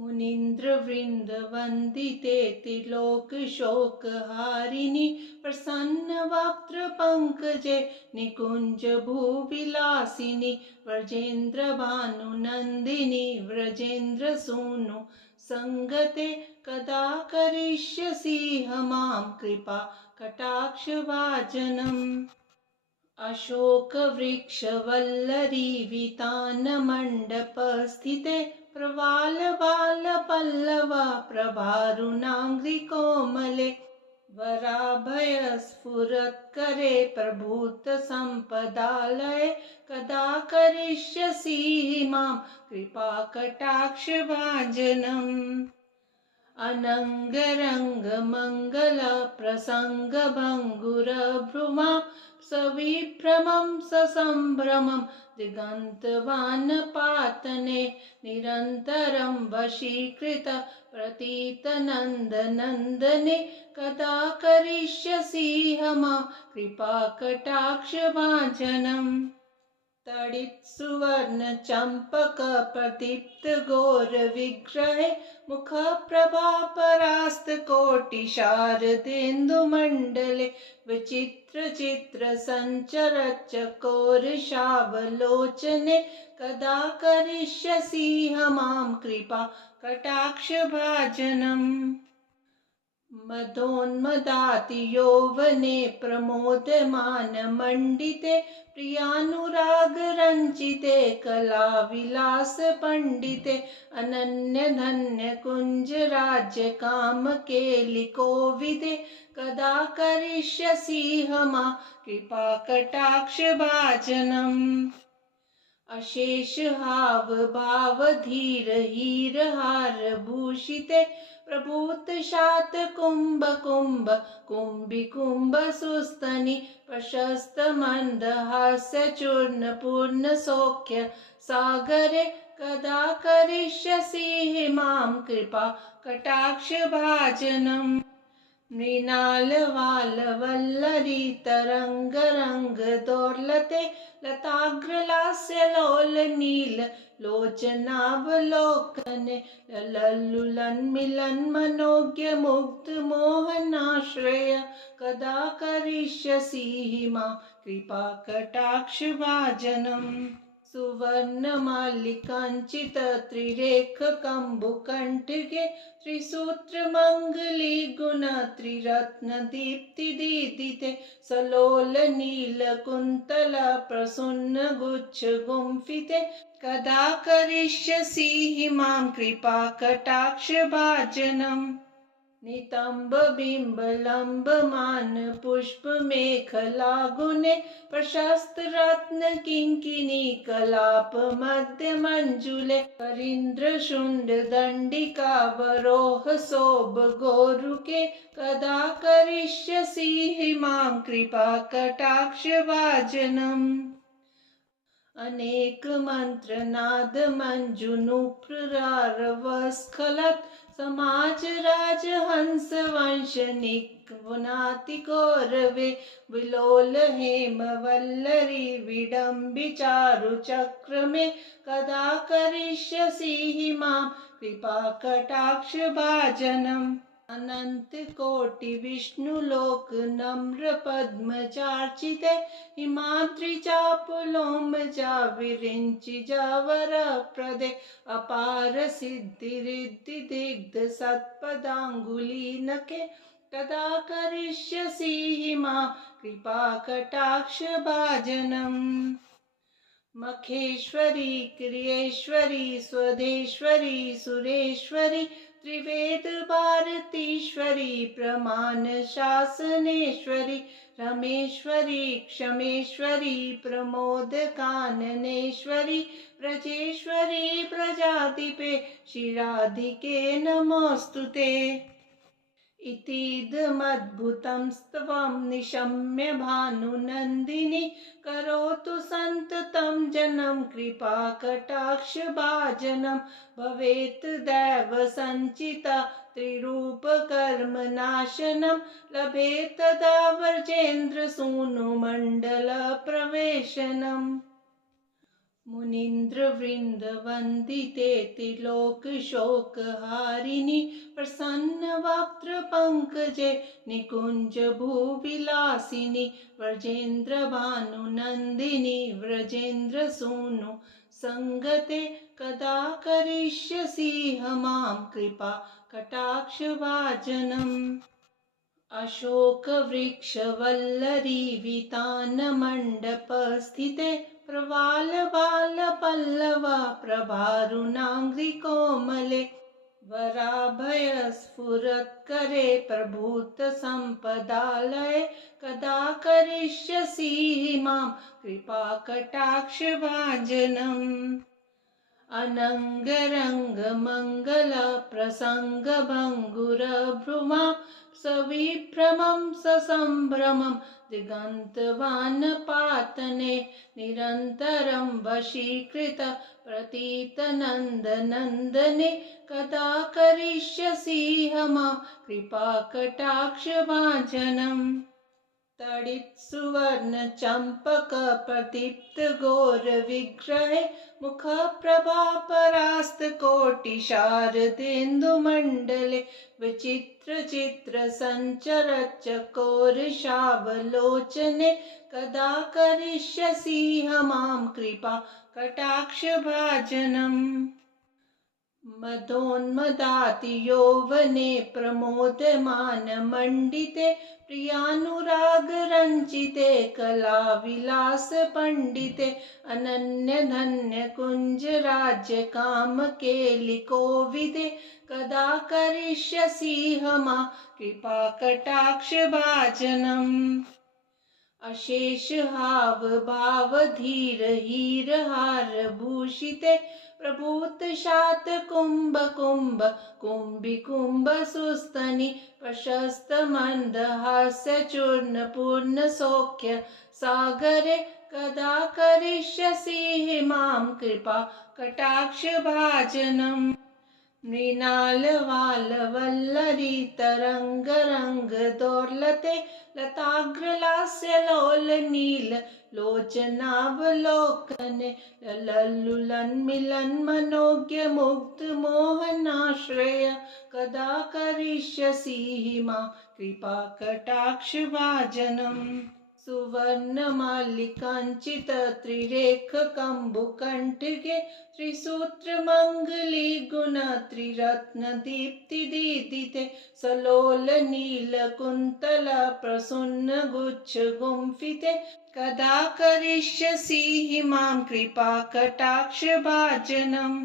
मुनीन्द्रवृन्दवन्दिते त्रिलोकशोकहारिणि प्रसन्नवक्त्रपङ्कजे निकुञ्जभूविलासिनि व्रजेन्द्रभानुनन्दिनि व्रजेन्द्रसूनु सङ्गते कदा करिष्यसि मां कृपा कटाक्षभाजनम्। अशोकवृक्षवल्लरी वितानमण्डपस्थिते प्रवालबालपल्लव प्रभारुणाङ्घ्रिकोमले वराभयस्फुरत्करे प्रभूतसम्पदालये कदा करिष्यसि मां कृपाकटाक्षभाजनम्। अनङ्गरङ्गमङ्गलप्रसङ्गभङ्गुरभ्रुमां सविभ्रमं ससम्भ्रमं दिगन्तवानपातने निरन्तरं वशीकृत प्रतीतनन्दनन्दने कदा करिष्यसि मां कृपाकटाक्षभाजनम्। तडित्सुवर्णचम्पकप्रदीप्तघोरविग्रहे मुखप्रभापरास्तकोटिशारदेन्दुमण्डले विचित्रचित्रसञ्चरचकोरशावलोचने कदा करिष्यसि मां कृपा कटाक्षभाजनम्। मदोन्मदातियौवने प्रमोदमानमण्डिते प्रियानुरागरञ्जिते कलाविलासपण्डिते अनन्यधन्यकुञ्जराज्यकामकेलिकोविदे कदा करिष्यसि मां कृपाकटाक्षभाजनम्। अशेषहावभावधीरहीरहारभूषिते प्रभूतशातकुम्भकुम्भकुम्भिकुम्भसुस्तनि प्रशस्तमन्दहास्यचूर्णपूर्णसौख्य सागरे कदा करिष्यसि मां कृपा कटाक्षभाजनम्। मृणालवालवल्लरी तरङ्गरङ्गदोर्लते लताग्रलास्यलोलनीललोचनावलोकने लल्लुलन्मिलन्मनोज्ञमुग्धमोहनाश्रय कदा करिष्यसि मां कृपा कटाक्षभाजनम्। सुवर्णमाल्लिकाञ्चित त्रिरेखकम्बुकण्ठिके त्रिसूत्रमङ्गलीगुण त्रिरत्नदीप्तिदीदिते सलोलनीलकुन्तल प्रसून्नगुच्छगुम्फिते कदा करिष्यसि मां कृपा कटाक्षभाजनम्। नितम्बबिम्बलम्बमानपुष्पमेखलागुणे प्रशस्तरत्नकिङ्किणीकलापमध्यमञ्जुले करीन्द्रशुण्डदण्डिकावरोहशोभगोरुके कदा करिष्यसि मां कृपा कटाक्षभाजनम्। अनेकमन्त्रनादमञ्जुनुप्रारवस्खलत् समाजराजहंसवंशनिक्वनातिकौरवे विलोलहेमवल्लरी विडम्बिचारुचक्रमे कदा करिष्यसि मां कृपा कटाक्षभाजनम्। अनन्तकोटिविष्णुलोकनम्रपद्मचार्चिते हिमाद्रिचापलोम्बजाविरिञ्चिजावरप्रदे अपारसिद्धिरिद्धिदिग्धसत्पदाङ्गुलीनके कदा करिष्यसि मां कृपा कटाक्षभाजनम्। मखेश्वरी क्रियेश्वरी स्वदेश्वरी सुरेश्वरी त्रिवेदभारतीश्वरी प्रमाणशासनेश्वरी रमेश्वरी क्षमेश्वरी प्रमोदकाननेश्वरी व्रजेश्वरी प्रजाधिपे शिराधिके नमोऽस्तुते। इतीदमद्भुतं स्तवं निशम्य भानुनन्दिनी करोतु सन्ततं जनं कृपाकटाक्षभाजनं भवेत् दैवसञ्चिता त्रिरूपकर्मनाशनं लभेत् तदा व्रजेन्द्रसूनुमण्डलप्रवेशनम्। मुनीन्द्रवृन्दवन्दिते त्रिलोकशोकहारिणि प्रसन्नवक्त्रपङ्कजे निकुञ्जभूविलासिनि व्रजेन्द्रभानुनन्दिनि व्रजेन्द्रसूनु सङ्गते कदा करिष्यसि मां कृपा कटाक्षभाजनम् अशोकवृक्षवल्लरीवितानमण्डपस्थिते प्रवालबालपल्लव प्रभारुणाङ्घ्रिकोमले वराभयस्फुरत्करे प्रभूतसम्पदालये कदा करिष्यसि मां कृपाकटाक्षभाजनम् अनङ्गरङ्गमङ्गलप्रसङ्गभङ्गुरभ्रुमां सविभ्रमं ससम्भ्रमं दिगन्तवानपातने निरन्तरं वशीकृत प्रतीतनन्दनन्दने कदा करिष्यसि मां कृपाकटाक्षभाजनम् तडित्सुवर्णचम्पकप्रदीप्तघोरविग्रहे मुखप्रभापरास्तकोटिशारदेन्दुमण्डले विचित्रचित्रसञ्चरच्चकोरशावलोचने कदा करिष्यसि मां कृपा कटाक्षभाजनम् मदोन्मदातियौवने प्रमोदमानमण्डिते प्रियानुरागरञ्जिते कलाविलासपण्डिते अनन्यधन्यकुञ्जराज्यकामकेलिकोविदे कदा करिष्यसि मां कृपाकटाक्षभाजनम् अशेषहावभावधीरहीरहारभूषिते प्रभूतशातकुम्भकुम्भकुम्भिकुम्भसुस्तनि प्रशस्तमन्दहास्यचूर्णपूर्णसौख्य सागरे कदा करिष्यसि मां कृपा कटाक्षभाजनम् मृणालवालवल्लरीतरङ्गरङ्गदोर्लते लताग्रलास्यलोलनीललोचनावलोकने लल्लुलन्मिलन्मनोज्ञमुग्धमोहनाश्रय कदा करिष्यसि मां कृपाकटाक्षभाजनम् सुवर्णमाल्लिकाञ्चितत्रिरेखकम्बुकण्ठिके त्रिसूत्रमङ्गलीगुणत्रिरत्नदीप्तिदीदिते सलोलनीलकुन्तलप्रसन्नगुच्छगुम्फिते कदा करिष्यसि मां कृपाकटाक्षभाजनम्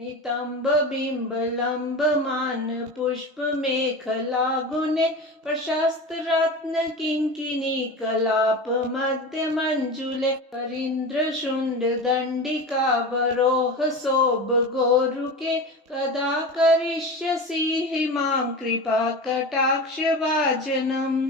नितम्बबिम्बलम्बमानपुष्पमेखलागुणे प्रशस्तरत्नकिङ्किणीकलापमध्यमञ्जुले करीन्द्रशुण्डदण्डिकावरोहशोभगोरुके कदा करिष्यसि मां कृपाकटाक्षभाजनम्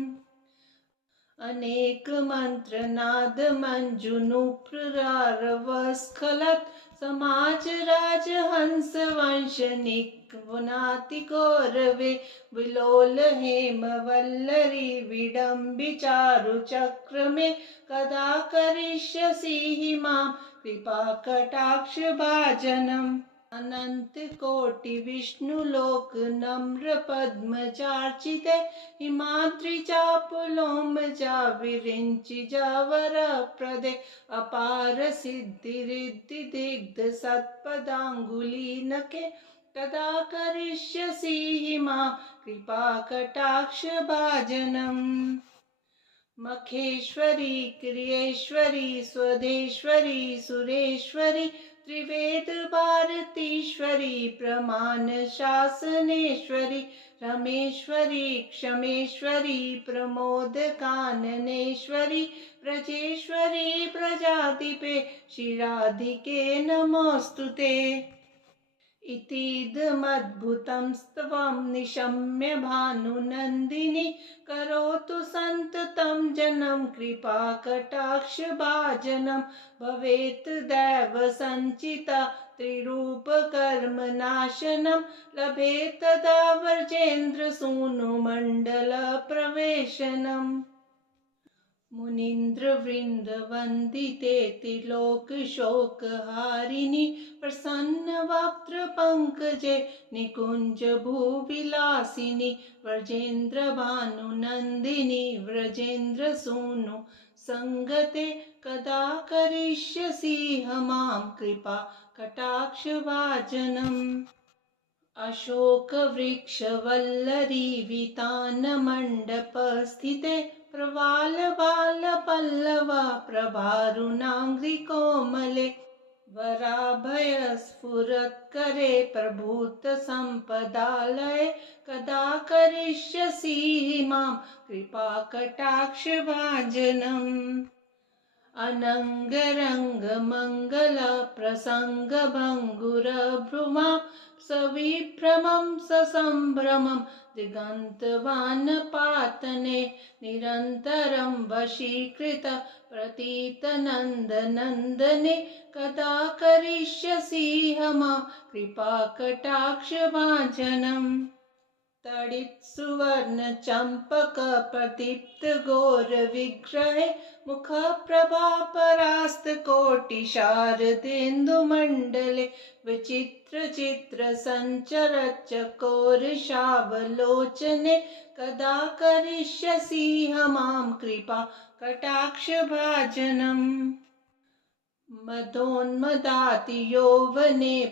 अनेकमन्त्रनादमञ्जुनुप्रारवस्खलत् समाजराजहंसवंशनिक्वनातिकौरवे विलोलहेमवल्लरी विडम्बिचारुचक्रमे कदा करिष्यसि मां कृपाकटाक्षभाजनम् अनन्तकोटिविष्णुलोकनम्रपद्मचार्चिते हिमाद्रिचापुलोमजाविरिञ्चिजावरप्रदे अपारसिद्धिरिद्धिदिग्धसत्पदाङ्गुलीनके कदा करिष्यसि मां कृपाकटाक्षभाजनम् मखेश्वरी क्रियेश्वरी स्वदेश्वरी सुरेश्वरी त्रिवेदभारतीश्वरी प्रमाणशासनेश्वरी रमेश्वरी क्षमेश्वरी प्रमोदकाननेश्वरी व्रजेश्वरी प्रजाधिपे शिराधिके नमोऽस्तुते इतीदमद्भुतं स्तवं निशम्य भानुनन्दिनी करोतु सन्ततं जनं कृपाकटाक्षभाजनं भवेत् दैवसञ्चिता त्रिरूपकर्मनाशनं लभेत् तदा व्रजेन्द्रसूनुमण्डलप्रवेशनम् मुनीन्द्रवृन्दवन्दिते त्रिलोकशोकहारिणि प्रसन्नवक्त्रपङ्कजे निकुञ्जभूविलासिनि व्रजेन्द्रभानुनन्दिनि व्रजेन्द्रसूनु सङ्गते कदा करिष्यसि मां कृपा कटाक्षभाजनम् अशोकवृक्षवल्लरी वितानमण्डपस्थिते प्रवालबालपल्लवा प्रभारुणाङ्घ्रिकोमले वराभयस्फुरत्करे प्रभूतसम्पदालये कदा करिष्यसि मां कृपाकटाक्षभाजनम् अनङ्गरङ्गमङ्गलप्रसङ्गभङ्गुरभ्रुमां सविभ्रमं ससम्भ्रमं दिगन्तवानपातने निरन्तरं वशीकृत प्रतीतनन्दनन्दने कदा करिष्यसि मां कृपाकटाक्षभाजनम् तडित्सुवर्णचम्पकप्रदीप्तघोरविग्रहे मुखप्रभापरास्तकोटिशारदेन्दुमण्डले विचित्रचित्रसञ्चरच्चकोरशावलोचने कदा करिष्यसि मां कृपा कटाक्षभाजनम् मदोन्मदातियौवने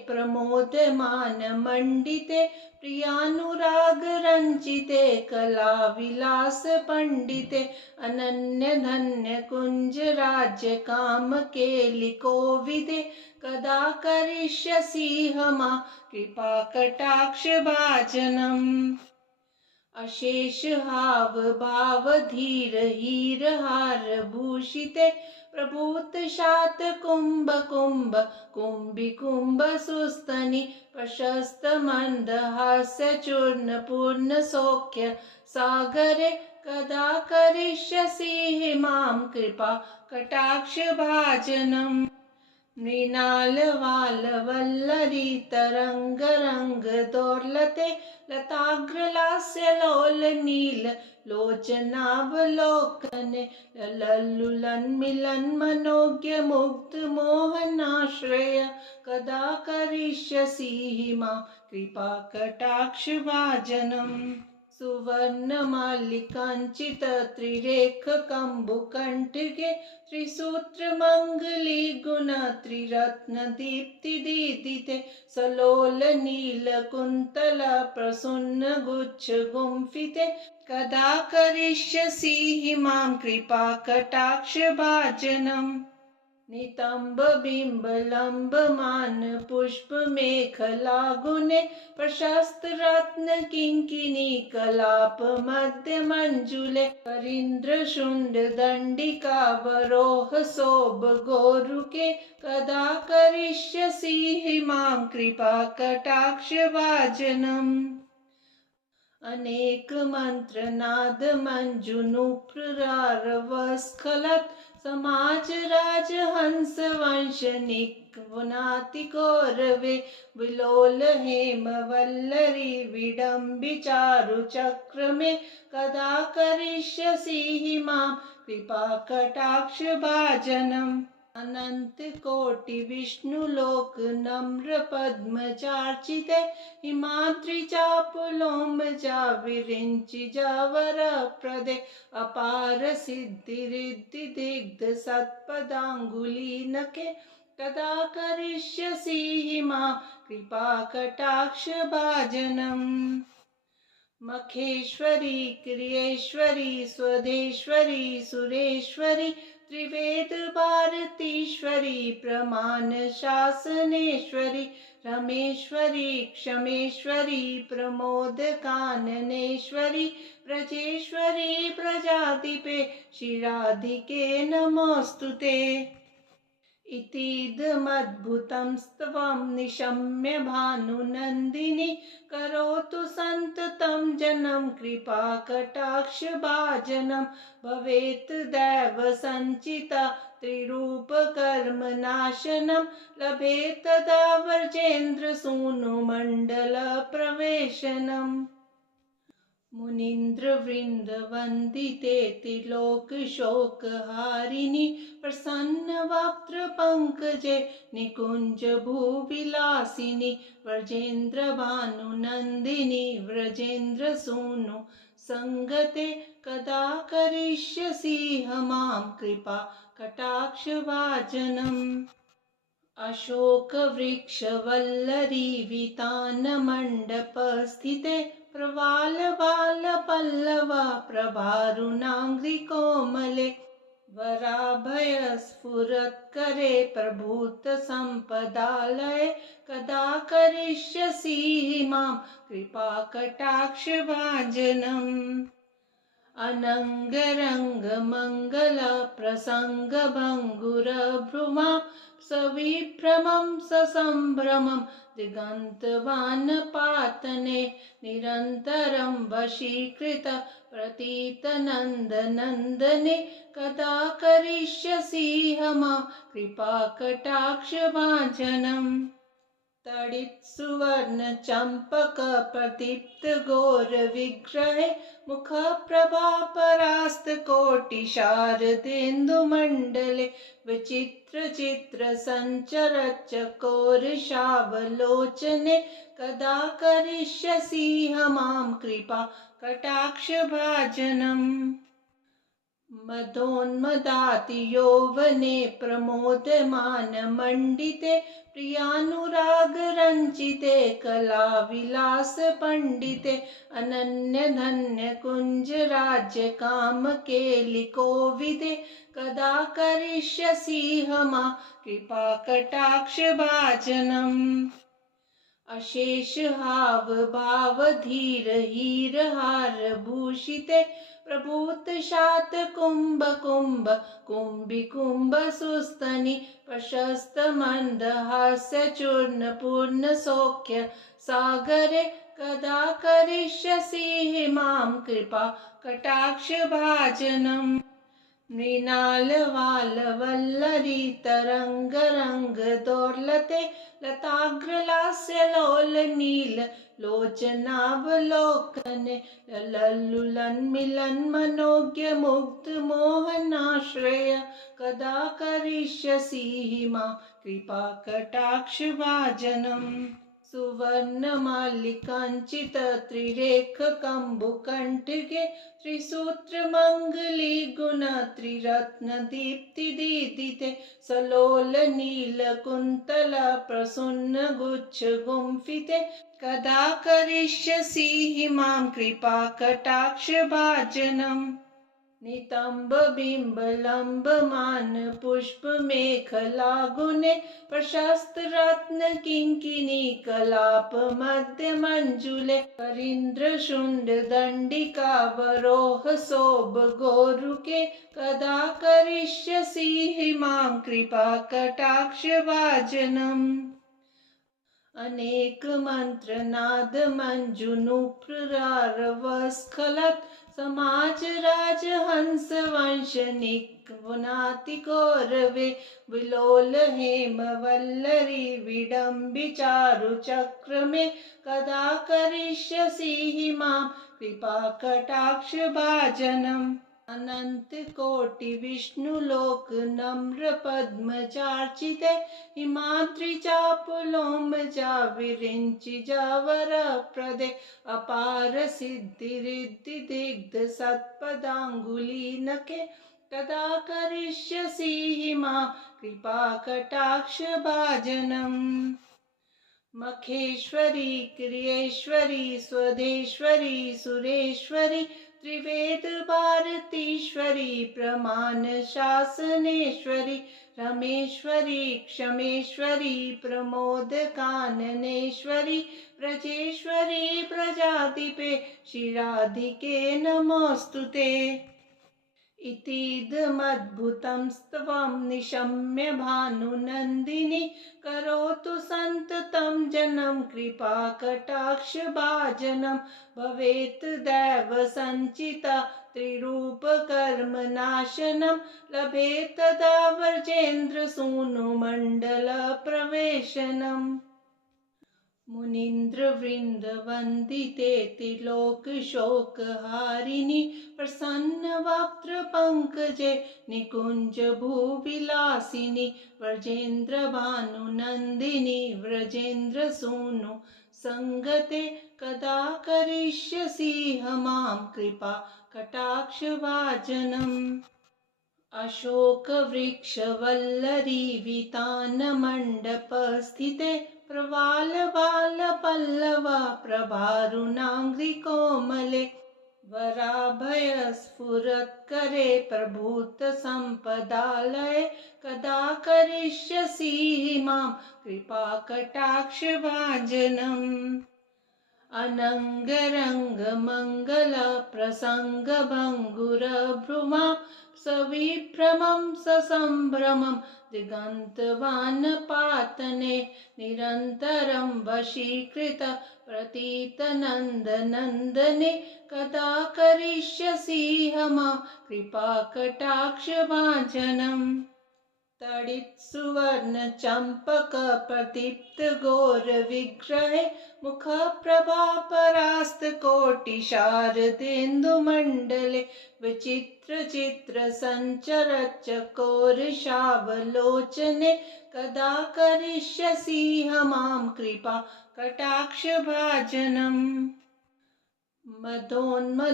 प्रमोदमानमण्डिते प्रियानुरागरञ्जिते कलाविलासपण्डिते अनन्यधन्यकुञ्जराज्यकामकेलिकोविदे कदा करिष्यसि मां कृपाकटाक्षभाजनम् अशेषहावभावधीरहीरहारभूषिते प्रभूतशातकुम्भकुम्भकुम्भिकुम्भसुस्तनि प्रशस्तमन्दहास्यचूर्णपूर्णसौख्य सागरे कदा करिष्यसि मां कृपा कटाक्षभाजनम् मृणालवालवल्लरी तरङ्गरङ्गदोर्लते लताग्रलास्यलोलनीललोचनावलोकने लल्लुलन्मिलन्मनोज्ञमुग्धमोहनाश्रय कदा करिष्यसि मां कृपाकटाक्षभाजनम् सुवर्णमालिकाञ्चितत्रिरेखकम्बुकण्ठिके त्रिसूत्रमङ्गलीगुणत्रिरत्नदीप्तिदीदिते सलोलनीलकुन्तलप्रसन्नगुच्छगुम्फिते कदा करिष्यसि मां कृपाकटाक्षभाजनम् नितम्बबिम्बलम्बमानपुष्पमेखलागुणे प्रशस्तरत्नकिङ्किणीकलापमध्यमञ्जुले करीन्द्रशुण्डदण्डिकावरोहशोभगोरुके कदा करिष्यसि मां कृपाकटाक्षभाजनम् अनेकमन्त्रनादमञ्जुनुप्रारवस्खलत् समाजराजहंसवंशनिक्वनातिकौरवे विलोलहेमवल्लरी विडम्बिचारुचक्रमे कदा करिष्यसि मां कृपाकटाक्षभाजनम् अनन्तकोटिविष्णुलोकनम्रपद्मचार्चिते हिमाद्रिचापलोमजा विरिञ्चिजावरप्रदे अपारसिद्धिरिद्धिदिग्धसत्पदाङ्गुलीनखे कदा करिष्यसि मां कृपाकटाक्षभाजनम् मखेश्वरी क्रियेश्वरी स्वदेश्वरी सुरेश्वरी त्रिवेदभारतीश्वरी प्रमाणशासनेश्वरी रमेश्वरी क्षमेश्वरी प्रमोदकाननेश्वरी व्रजेश्वरी प्रजाधिपे शिराधिके नमोऽस्तुते इतीदमद्भुतं स्तवं निशम्य भानुनन्दिनी करोतु सन्ततं जनं कृपाकटाक्षभाजनं भवेत् दैवसञ्चिता त्रिरूपकर्मनाशनं लभेत् तदा व्रजेन्द्रसूनुमण्डलप्रवेशनम् मुनीन्द्रवृन्दवन्दिते त्रिलोकशोकहारिणि प्रसन्नवक्त्रपङ्कजे निकुञ्जभूविलासिनि व्रजेन्द्रभानुनन्दिनि व्रजेन्द्रसूनु सङ्गते कदा करिष्यसि मां कृपा कटाक्षभाजनम् अशोकवृक्षवल्लरी वितानमण्डपस्थिते प्रवालबालपल्लव प्रभारुणाङ्घ्रिकोमले वराभयस्फुरत्करे प्रभूतसम्पदालये कदा करिष्यसि मां कृपाकटाक्षभाजनम् अनङ्गरङ्गमङ्गलप्रसङ्गभङ्गुरभ्रुमां सविभ्रमं ससम्भ्रमं दिगन्तवानपातने निरन्तरं वशीकृत प्रतीतनन्दनन्दने कदा करिष्यसि मां कृपाकटाक्षभाजनम् तडित्सुवर्णचम्पकप्रदीप्तघोरविग्रहे मुखप्रभापरास्तकोटिशारदेन्दुमण्डले विचित्रचित्रसञ्चरचकोरशावलोचने कदा करिष्यसि मां कृपा कटाक्षभाजनम् मदोन्मदातियौवने प्रमोदमानमण्डिते प्रियानुरागरञ्जिते कलाविलासपण्डिते अनन्यधन्यकुञ्जराज्यकामकेलिकोविदे कदा करिष्यसि मां कृपाकटाक्षभाजनम् अशेषहावभावधीरहीरहारभूषिते प्रभूतशातकुम्भकुम्भकुम्भिकुम्भसुस्तनि प्रशस्तमन्दहास्यचूर्णपूर्णसौख्य सागरे कदा करिष्यसि मां कृपा कटाक्षभाजनम् मृणालवालवल्लरी तरङ्गरङ्गदोर्लते लताग्रलास्यलोलनीललोचनावलोकने लल्लुलन्मिलन्मनोज्ञमुग्धमोहनाश्रय कदा करिष्यसि मां कृपाकटाक्षभाजनम् सुवर्णमाल्लिकाञ्चितत्रिरेखकम्बुकण्ठिके त्रिसूत्रमङ्गलीगुणत्रिरत्नदीप्तिदीदिते सलोलनीलकुन्तलप्रसन्नगुच्छगुम्फिते कदा करिष्यसि मां कृपाकटाक्षभाजनम् नितम्बबिम्बलम्बमानपुष्पमेखलागुणे प्रशस्तरत्नकिङ्किणीकलापमध्यमञ्जुले करीन्द्रशुण्डदण्डिकावरोहशोभगोरुके कदा करिष्यसि मां कृपाकटाक्षभाजनम् अनेकमन्त्रनादमञ्जुनुप्रारवस्खलत् समाजराजहंसवंशनिक्वनातिकौरवे विलोलहेमवल्लरी विडम्बिचारुचक्रमे कदा करिष्यसि मां कृपाकटाक्षभाजनम् अनन्तकोटिविष्णुलोकनम्रपद्मचार्चिते हिमाद्रिचापलोमजाविरिञ्चिजावरप्रदे अपारसिद्धिरिद्धिदिग्धसत्पदाङ्गुलीनके कदा करिष्यसि मां कृपाकटाक्षभाजनम् मखेश्वरी क्रियेश्वरी स्वदेश्वरी सुरेश्वरी त्रिवेदभारतीश्वरी प्रमाणशासनेश्वरी रमेश्वरी क्षमेश्वरी प्रमोदकाननेश्वरी व्रजेश्वरी प्रजाधिपे श्रीराधिके नमोऽस्तुते इतीदमद्भुतं स्तवं निशम्य भानुनन्दिनी करोतु सन्ततं जनं कृपाकटाक्षभाजनं भवेत् दैवसञ्चिता त्रिरूपकर्मनाशनं लभेत् तदा व्रजेन्द्रसूनुमण्डलप्रवेशनम् मुनीन्द्रवृन्दवन्दिते त्रिलोकशोकहारिणि प्रसन्नवक्त्रपङ्कजे निकुञ्जभूविलासिनि व्रजेन्द्रभानुनन्दिनि व्रजेन्द्रसूनु सङ्गते कदा करिष्यसि मां कृपा कटाक्षभाजनम्। अशोकवृक्षवल्लरी वितानमण्डपस्थिते प्रवालबालपल्लव प्रभारुणाङ्घ्रिकोमले वराभयस्फुरत्करे प्रभूतसम्पदालये कदा करिष्यसि मां कृपाकटाक्षभाजनम्। अनङ्गरङ्गमङ्गलप्रसङ्गभङ्गुरभ्रुमां सविभ्रमं ससम्भ्रमं दिगन्तवानपातने निरन्तरं वशीकृत प्रतीतनन्दनन्दने कदा करिष्यसि मां कृपाकटाक्षभाजनम्। तडित्सुवर्णचम्पकप्रदीप्तघोरविग्रहे मुखप्रभापरास्तकोटिशारदेन्दुमण्डले विचित्रचित्रसञ्चरच्चकोरशावलोचने कदा करिष्यसि मां कृपा कटाक्षभाजनम्। मदोन्मदातियौवने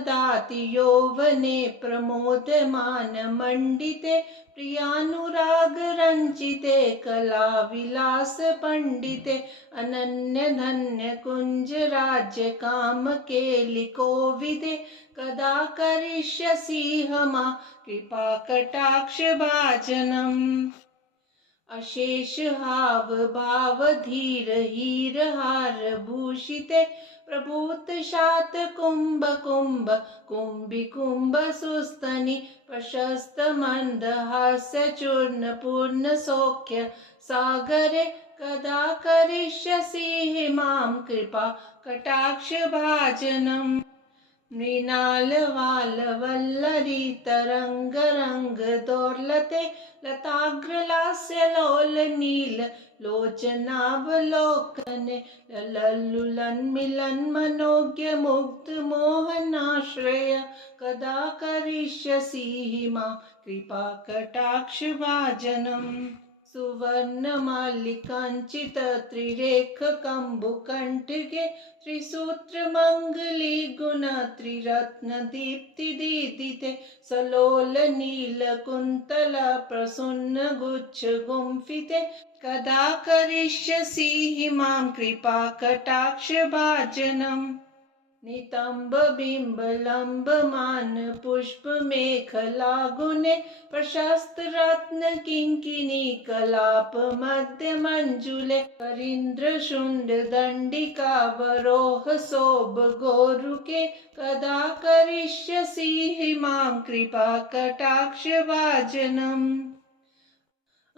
प्रमोदमानमण्डिते प्रियानुरागरञ्जिते कलाविलासपण्डिते अनन्यधन्यकुञ्जराज्यकामकेलिकोविदे कदा करिष्यसि मां कृपाकटाक्षभाजनम्। अशेषहावभावधीरहीरहारभूषिते प्रभूतशातकुम्भकुम्भ कुम्भिकुम्भसुस्तनि प्रशस्तमन्दहास्यचूर्णपूर्णसौख्य सागरे कदा करिष्यसि मां कृपा कटाक्षभाजनम्। मृणालवालवल्लरी तरङ्गरङ्गदोर्लते लताग्रलास्यलोलनीललोचनावलोकने ललल्लुलन्मिलन्मनोज्ञमुग्धमोहनाश्रय कदा करिष्यसि मां कृपाकटाक्षभाजनम्। सुवर्णमाल्लिकाञ्चितत्रिरेखकम्बुकण्ठके त्रिसूत्रमङ्गलीगुणत्रिरत्नदीप्तिदीदिते सलोलनीलकुन्तलप्रसून्नगुच्छगुम्फिते कदा करिष्यसि मां कृपाकटाक्षभाजनम्। नितम्बबिम्बलम्बमानपुष्पमेखलागुणे प्रशस्तरत्नकिङ्किणीकलापमध्यमञ्जुले करीन्द्रशुण्डदण्डिकावरोहशोभगोरुके कदा करिष्यसि मां कृपाकटाक्षभाजनम्।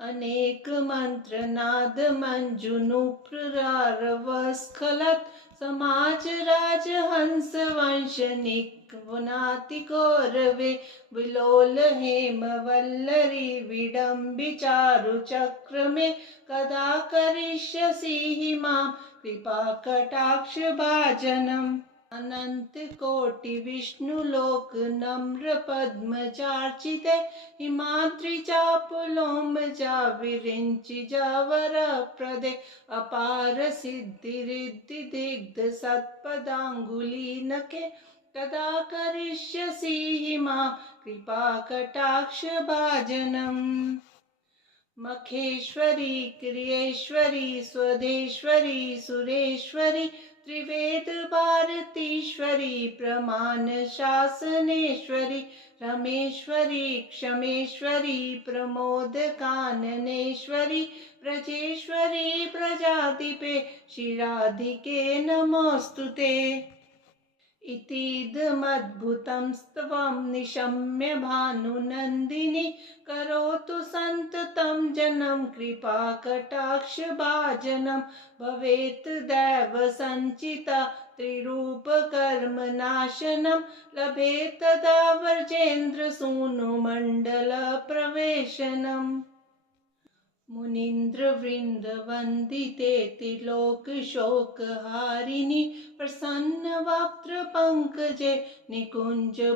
अनेकमन्त्रनादमञ्जुनुप्रारवस्खलत् समाजराजहंसवंशनिक्वनातिकौरवे विलोलहेमवल्लरी विडम्बिचारुचक्रमे कदा करिष्यसि मां कृपाकटाक्षभाजनम्। अनन्तकोटिविष्णुलोकनम्रपद्मजार्चिते हिमाद्रिचापुलोमजाविरिञ्चिजावरप्रदे अपारसिद्धिरिद्धिदिग्धसत्पदाङ्गुलीनखे कदा करिष्यसि मां कृपाकटाक्षभाजनम्। मखेश्वरी क्रियेश्वरी स्वदेश्वरी सुरेश्वरी त्रिवेदभारतीश्वरी प्रमाणशासनेश्वरी रमेश्वरी क्षमेश्वरी प्रमोदकाननेश्वरी ब्रजेश्वरी प्रजाधिपे शिराधिके नमोऽस्तुते। इतीदमद्भुतं स्तवं निशम्य भानुनन्दिनी करोतु सन्ततं जनं कृपाकटाक्षभाजनं भवेत् दैवसञ्चिता त्रिरूपकर्मनाशनं लभेत् तदा व्रजेन्द्रसूनुमण्डलप्रवेशनम्। मुनीन्द्रवृन्दवन्दिते त्रिलोकशोकहारिणि प्रसन्नवक्त्रपङ्कजे निकुञ्जभूविलासिनि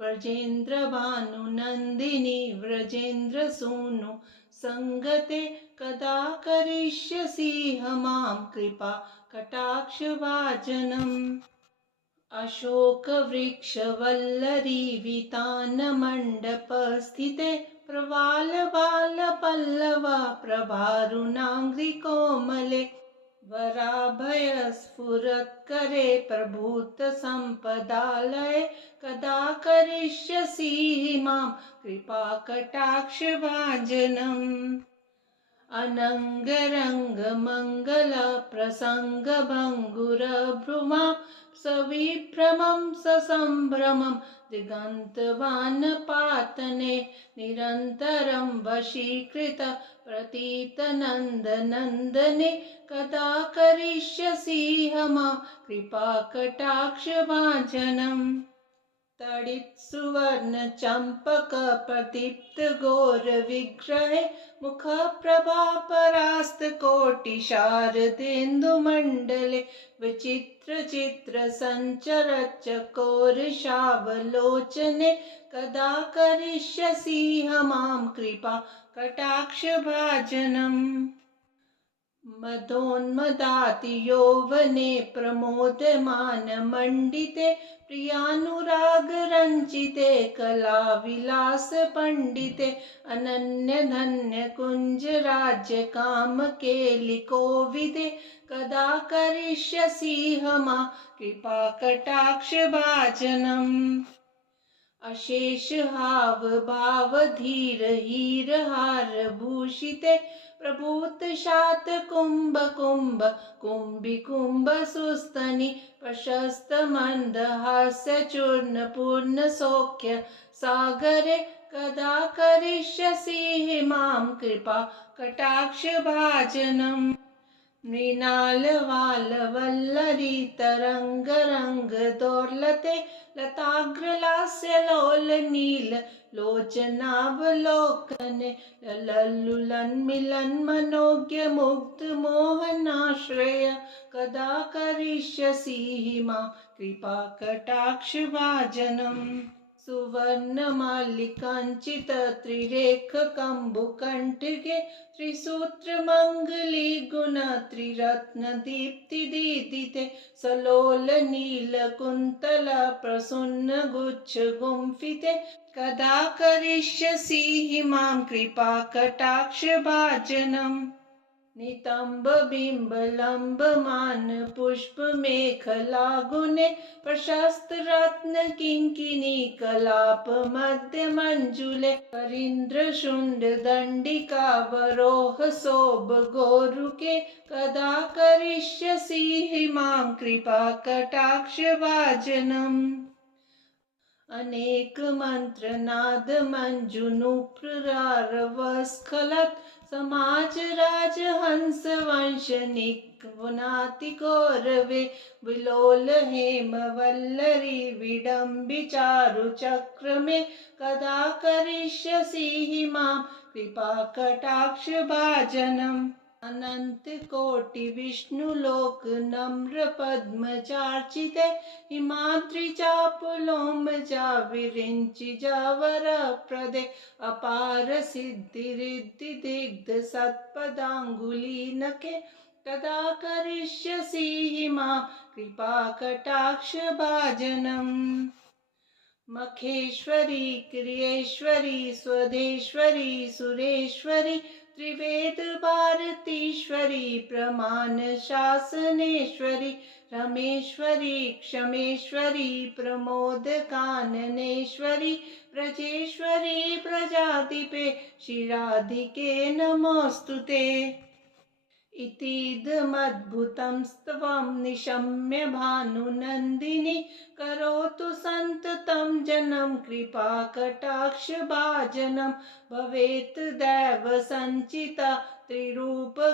व्रजेन्द्रभानुनन्दिनि व्रजेन्द्रसूनु सङ्गते कदा करिष्यसि मां कृपा कटाक्षभाजनम् अशोकवृक्षवल्लरी वितानमण्डपस्थिते प्रवालबालपल्लवा प्रभारुणाङ्घ्रिकोमले वराभयस्फुरत्करे प्रभूतसम्पदालये कदा करिष्यसि मां कृपाकटाक्षभाजनम् अनङ्गरङ्गमङ्गलप्रसङ्गभङ्गुरभ्रुमां सविभ्रमं ससम्भ्रमं दिगन्तवानपातने निरन्तरं वशीकृत प्रतीतनन्दनन्दने कदा करिष्यसि मां कृपाकटाक्षभाजनम् तडित्सुवर्णचम्पकप्रदीप्तघोरविग्रहे मुखप्रभापरास्तकोटिशारदेन्दुमण्डले विचित्रचित्रसञ्चरचकोरशावलोचने कदा करिष्यसि मां कृपा कटाक्षभाजनम् मदोन्मदातियौवने प्रमोदमानमण्डिते प्रियानुरागरञ्जिते कलाविलासपण्डिते अनन्यधन्यकुञ्जराज्यकामकेलिकोविदे कदा करिष्यसि मां कृपाकटाक्षभाजनम् अशेषहावभावधीरहीरहारभूषिते प्रभूतशातकुम्भकुम्भकुम्भिकुम्भसुस्तनि प्रशस्तमन्दहास्यचूर्णपूर्णसौख्य सागरे कदा करिष्यसि मां कृपा कटाक्षभाजनम् मृणालवालवल्लरी तरङ्गरङ्गदोर्लते लताग्रलास्यलोलनीललोचनावलोकने लल्लुलन्मिलन्मनोज्ञमुग्धमोहनाश्रय कदा करिष्यसि मां कृपाकटाक्षभाजनम् सुवर्णमालिकाञ्चितत्रिरेखकम्बुकण्ठिके त्रिसूत्रमङ्गलीगुणत्रिरत्नदीप्तिदीदिते सलोलनीलकुन्तलप्रसन्नगुच्छगुम्फिते कदा करिष्यसि मां कृपाकटाक्षभाजनम् नितम्बबिम्बलम्बमानपुष्पमेखलागुणे प्रशस्तरत्नकिङ्किणीकलापमध्यमञ्जुले करीन्द्रशुण्डदण्डिकावरोहशोभगोरुके कदा करिष्यसि मां कृपाकटाक्षभाजनम् अनेकमन्त्रनादमञ्जुनुप्रारवस्खलत् समाजराजहंसवंशनिक्वनातिकौरवे विलोलहेमवल्लरी विडम्बिचारुचक्रमे कदा करिष्यसि मां कृपाकटाक्षभाजनम् अनन्तकोटिविष्णुलोकनम्रपद्मजार्चिते हिमाद्रिजापुलोमजा विरिञ्चिजावरप्रदे अपारसिद्धिरिद्धिदिग्धसत्पदाङ्गुलीनखे कदा करिष्यसि मां कृपाकटाक्षभाजनम् मखेश्वरी क्रियेश्वरी स्वदेश्वरी सुरेश्वरी त्रिवेदभारतीश्वरी प्रमाणशासनेश्वरी रमेश्वरी क्षमेश्वरी प्रमोदकाननेश्वरी व्रजेश्वरी प्रजाधिपे शिराधिके नमोऽस्तुते इतीदमद्भुतं स्तवं निशम्य भानुनन्दिनी करोतु सन्ततं जनं कृपाकटाक्षभाजनं भवेत् दैवसञ्चिता त्रिरूपकर्मनाशनं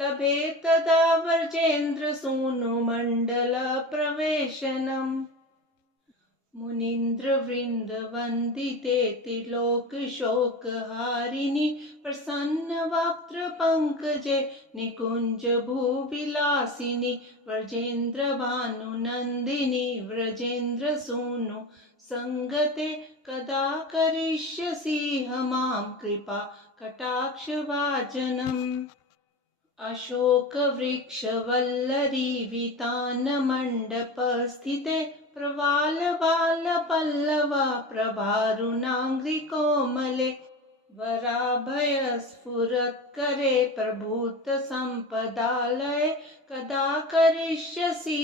लभेत् तदा व्रजेन्द्रसूनुमण्डलप्रवेशनम् मुनीन्द्रवृन्दवन्दिते त्रिलोकशोकहारिणि प्रसन्नवक्त्रपङ्कजे निकुञ्जभूविलासिनि व्रजेन्द्रभानुनन्दिनि व्रजेन्द्रसूनु सङ्गते कदा करिष्यसि मां कृपा कटाक्षभाजनम्। अशोकवृक्षवल्लरी वितानमण्डपस्थिते प्रवालबालपल्लव प्रभारुणाङ्घ्रिकोमले वराभयस्फुरत्करे प्रभूतसम्पदालये कदा करिष्यसि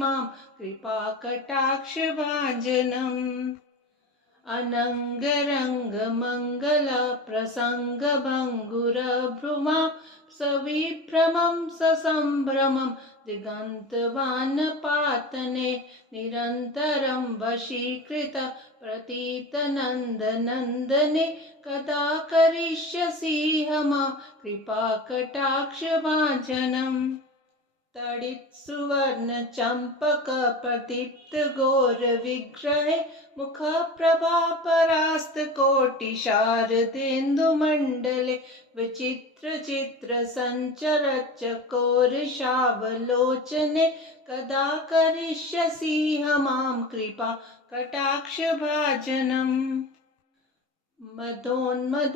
मां कृपाकटाक्षभाजनम्। अनङ्गरङ्गमङ्गलप्रसङ्गभङ्गुरभ्रुमां सविभ्रमं ससम्भ्रमं दिगन्तवानपातने निरन्तरं वशीकृत प्रतीतनन्दनन्दने कदा करिष्यसि मां कृपाकटाक्षभाजनम्। तडित्सुवर्णचम्पकप्रदीप्तघोरविग्रहे मुखप्रभापरास्तकोटिशारदेन्दुमण्डले विचित्रचित्रसञ्चरच्चकोरशावलोचने कदा करिष्यसि मां कृपा कटाक्षभाजनम्। मदोन्मदातियौवने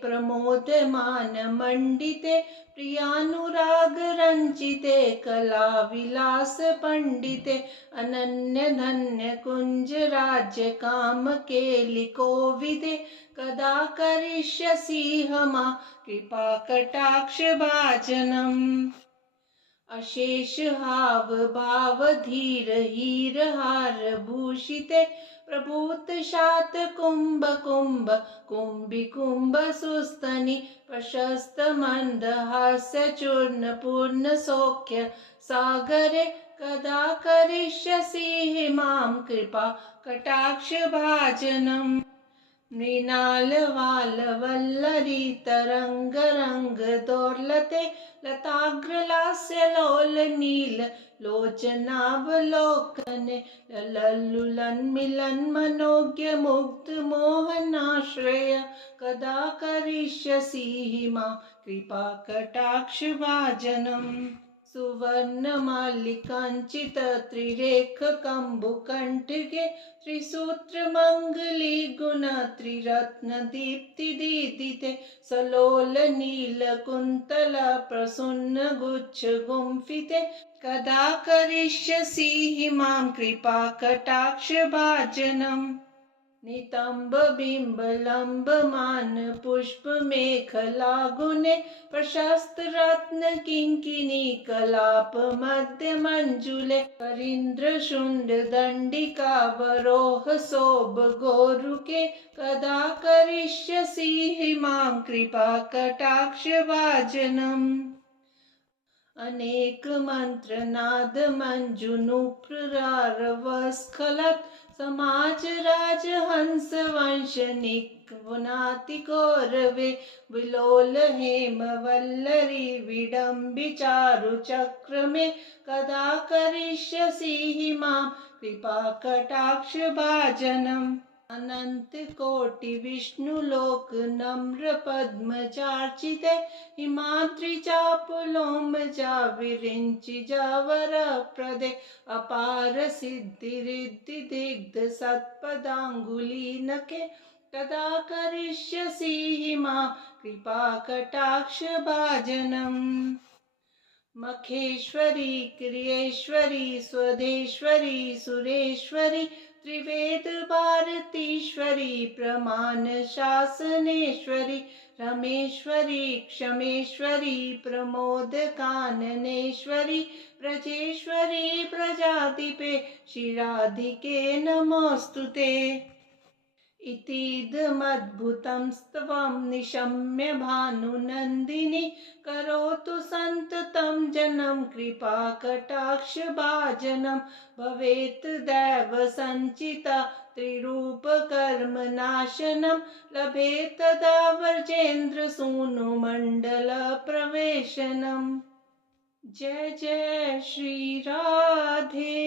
प्रमोदमानमण्डिते प्रियानुरागरञ्जिते कलाविलासपण्डिते अनन्यधन्यकुञ्जराज्यकामकेलिकोविदे कदा करिष्यसि मां कृपाकटाक्षभाजनम्। अशेषहावभावधीरहीरहारभूषिते प्रभूतशातकुम्भकुम्भकुम्भिकुम्भसुस्तनि प्रशस्तमन्दहास्यचूर्णपूर्णसौख्य सागरे कदा करिष्यसि मां कृपा कटाक्षभाजनम्। मृणालवालवल्लरी तरङ्गरङ्गदोर्लते लताग्रलास्यलोलनीललोचनावलोकने लल्लुलन्मिलन्मनोज्ञमुग्धमोहनाश्रय कदा करिष्यसि मां कृपाकटाक्षभाजनम्। सुवर्णमाल्लिकाञ्चितत्रिरेखकम्बुकण्ठके त्रिसूत्रमङ्गलीगुणत्रिरत्नदीप्तिदीदिते सलोलनीलकुन्तलप्रसून्नगुच्छगुम्फिते कदा करिष्यसि मां कृपाकटाक्षभाजनम्। नितम्बबिम्बलम्बमानपुष्पमेखलागुणे प्रशस्तरत्नकिङ्किणीकलापमध्यमञ्जुले करीन्द्रशुण्डदण्डिकावरोहशोभगोरुके कदा करिष्यसि मां कृपाकटाक्षभाजनम्। अनेकमन्त्रनादमञ्जुनुप्रारवस्खलत् समाजराजहंसवंशनिक्वनातिकौरवे विलोलहेमवल्लरी विडम्बिचारुचक्रमे कदा करिष्यसि मां कृपाकटाक्षभाजनम्। अनन्तकोटिविष्णुलोकनम्रपद्मजार्चिते हिमाद्रिजापुलोमजा विरिञ्चिजावरप्रदे अपारसिद्धिरिद्धिदिग्धसत्पदाङ्गुलीनके कदा करिष्यसि मां कृपाकटाक्षभाजनम्। मखेश्वरी क्रियेश्वरी स्वदेश्वरी सुरेश्वरी त्रिवेदभारतीश्वरी प्रमाणशासनेश्वरी रमेश्वरी क्षमेश्वरी प्रमोदकाननेश्वरी ब्रजेश्वरी प्रजाधिपे शिराधिके नमोऽस्तुते। इतीदमद्भुतं स्तवं निशम्य भानुनन्दिनी करोतु सन्ततं जनं कृपाकटाक्षभाजनं। भवेत् दैवसञ्चिता त्रिरूपकर्मनाशनं लभेत् तदा व्रजेन्द्रसूनुमण्डलप्रवेशनम्। जय जय श्री राधे।